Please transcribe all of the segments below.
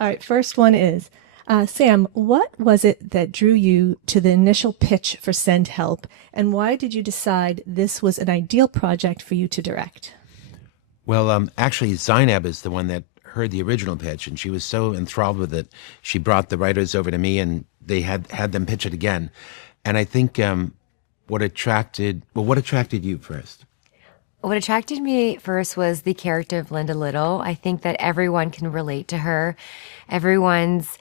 All right, first one is Sam, what was it that drew you to the initial pitch for Send Help, and why did you decide this was an ideal project for you to direct? Well, actually, Zainab is the one that heard the original pitch, and she was so enthralled with it. She brought the writers over to me, and they had them pitch it again. And I think what attracted you first? What attracted me first was the character of Linda Little. I think that everyone can relate to her. Everyone's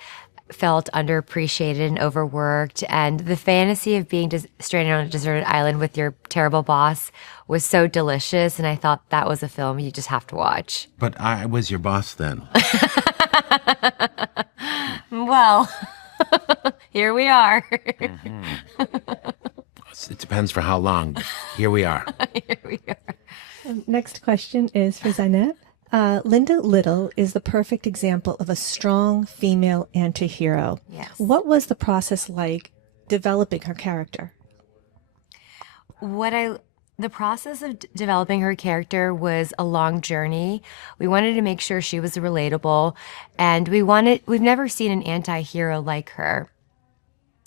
felt underappreciated and overworked, and the fantasy of being stranded on a deserted island with your terrible boss was so delicious, and I thought that was a film you just have to watch. But I was your boss then. Well, here we are. It depends for how long. Here we are. Here we are. Next question is for Zainab. Linda Little is the perfect example of a strong female anti-hero. Yes. What was the process like developing her character? The process of developing her character was a long journey. We wanted to make sure she was relatable, and we've never seen an anti-hero like her.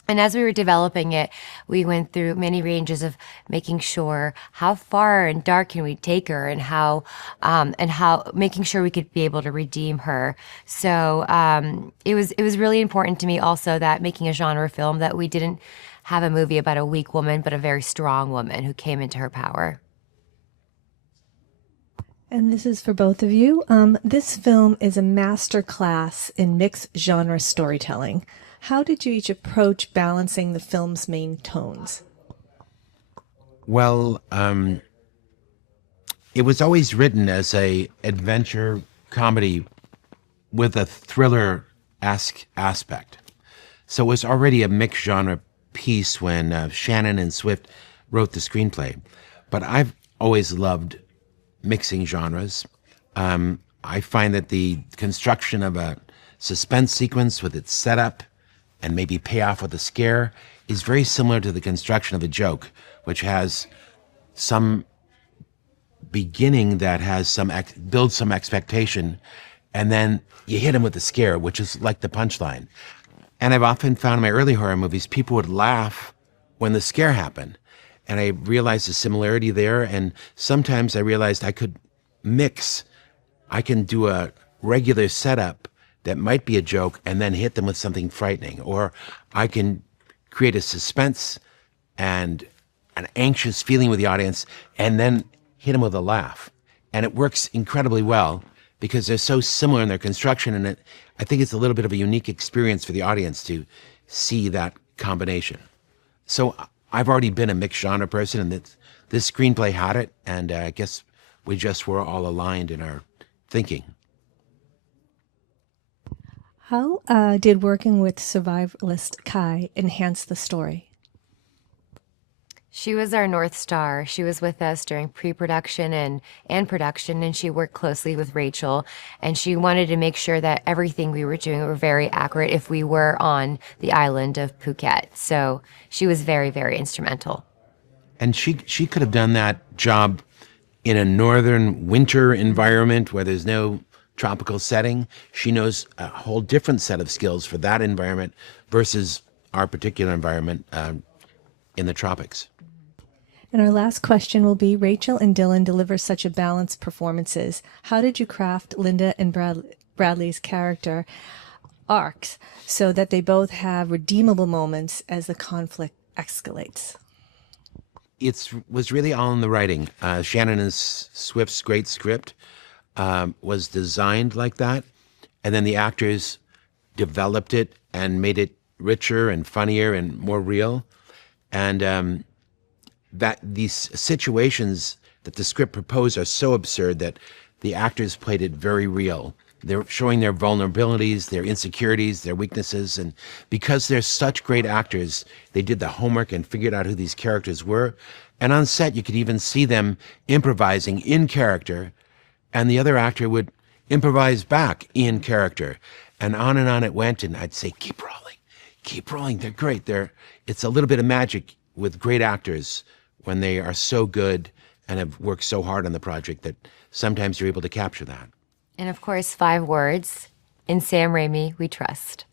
And as we were developing it, we went through many ranges of making sure how far and dark can we take her, and how making sure we could be able to redeem her. So it was really important to me also that making a genre film that we didn't have a movie about a weak woman, but a very strong woman who came into her power. And this is for both of you. This film is a master class in mixed genre storytelling. How did you each approach balancing the film's main tones? Well, it was always written as a adventure comedy with a thriller-esque aspect. So it was already a mixed genre piece when Shannon and Swift wrote the screenplay. But I've always loved mixing genres. I find that the construction of a suspense sequence with its setup and maybe pay off with a scare is very similar to the construction of a joke, which has some beginning that has builds some expectation, and then you hit them with the scare, which is like the punchline. And I've often found in my early horror movies, people would laugh when the scare happened. And I realized the similarity there, and sometimes I realized I could mix. I can do a regular setup that might be a joke and then hit them with something frightening. Or I can create a suspense and an anxious feeling with the audience and then hit them with a laugh. And it works incredibly well because they're so similar in their construction, and I think it's a little bit of a unique experience for the audience to see that combination. So I've already been a mixed genre person, and this screenplay had it, and I guess we just were all aligned in our thinking. How did working with survivalist Kai enhance the story? She was our North Star. She was with us during pre-production and production, and she worked closely with Rachel, and she wanted to make sure that everything we were doing were very accurate if we were on the island of Phuket. So she was very, very instrumental. And she could have done that job in a northern winter environment where there's no tropical setting. She knows a whole different set of skills for that environment versus our particular environment in the tropics. And our last question will be, Rachel and Dylan deliver such a balanced performances. How did you craft Linda and Bradley's character arcs so that they both have redeemable moments as the conflict escalates? It was really all in the writing. Shannon and Swift's great script was designed like that, and then the actors developed it and made it richer and funnier and more real. And that these situations that the script proposed are so absurd that the actors played it very real. They're showing their vulnerabilities, their insecurities, their weaknesses, and because they're such great actors, they did the homework and figured out who these characters were. And on set, you could even see them improvising in character, and the other actor would improvise back in character. And on it went, and I'd say, keep rolling, they're great. It's a little bit of magic with great actors when they are so good and have worked so hard on the project that sometimes you're able to capture that. And of course, 5 words, In Sam Raimi, we trust.